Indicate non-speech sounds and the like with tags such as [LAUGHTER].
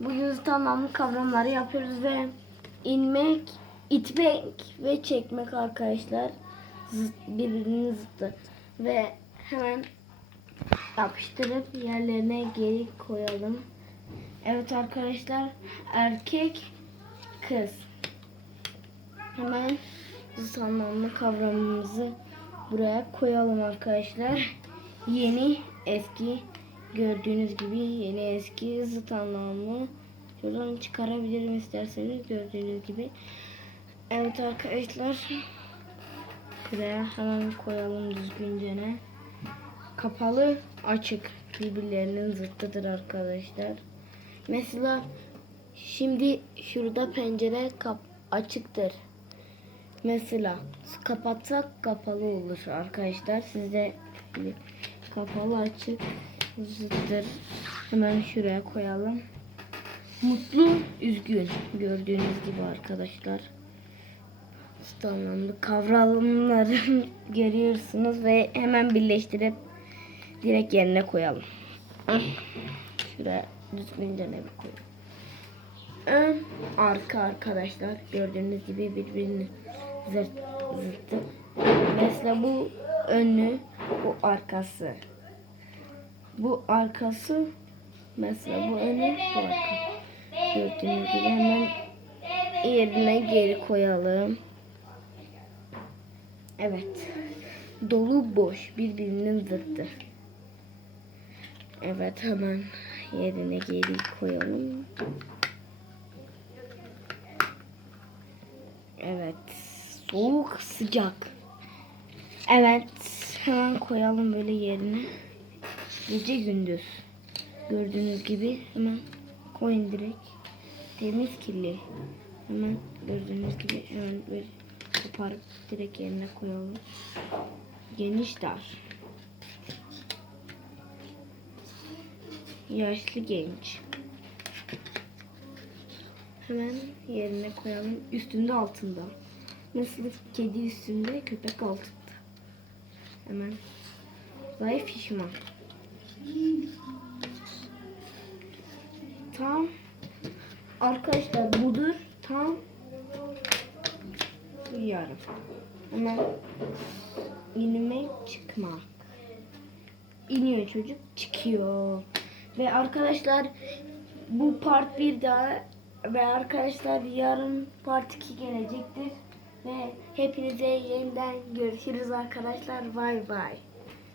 Bugün tamamlı kavramları yapıyoruz ve inmek, itmek ve çekmek arkadaşlar zıt, birbirinin zıttı. Ve hemen yapıştırıp yerlerine geri koyalım. Evet arkadaşlar erkek kız. Hemen zıt anlamlı kavramımızı buraya koyalım arkadaşlar. Yeni eski gördüğünüz gibi yeni eski zıt anlamlı. Şuradan çıkarabilirim isterseniz gördüğünüz gibi. Evet arkadaşlar. Buraya hemen koyalım düzgünce ne. Kapalı açık birbirlerinin zıttıdır arkadaşlar. Mesela şimdi şurada pencere kap açıktır. Mesela kapatsak kapalı olur arkadaşlar. Sizde kapalı açık zıttır. Hemen şuraya koyalım. Mutlu, üzgün gördüğünüz gibi arkadaşlar. İşte anlamlı kavramları [LAUGHS] görüyorsunuz ve hemen birleştirip direkt yerine koyalım. Şuraya düzgünce ne bir koyalım. Ön, arka arkadaşlar gördüğünüz gibi birbirinin zırt, zıttı. Mesela bu önü, bu arkası. Bu arkası mesela bu önü, bu arka. Gördüğünüz gibi hemen yerine geri koyalım. Evet. Dolu boş birbirinin zıttı. Evet hemen yerine geri koyalım. Evet. Soğuk sıcak. Evet. Hemen koyalım böyle yerine. Gece gündüz. Gördüğünüz gibi hemen koyun direkt. Temiz kirli. Hemen gördüğünüz gibi hemen böyle koparıp direkt yerine koyalım. Geniş dar. Yaşlı genç. Hemen yerine koyalım. Üstünde altında. Nasıl kedi üstünde köpek altında. Hemen. Zayıf şişman. Tam arkadaşlar budur. Tam yarım. Hemen inime çıkmak. İniyor çocuk çıkıyor. Ve arkadaşlar bu part 1 daha ve arkadaşlar yarın part 2 gelecektir. Ve hepinize yeniden görüşürüz arkadaşlar. Bay bay.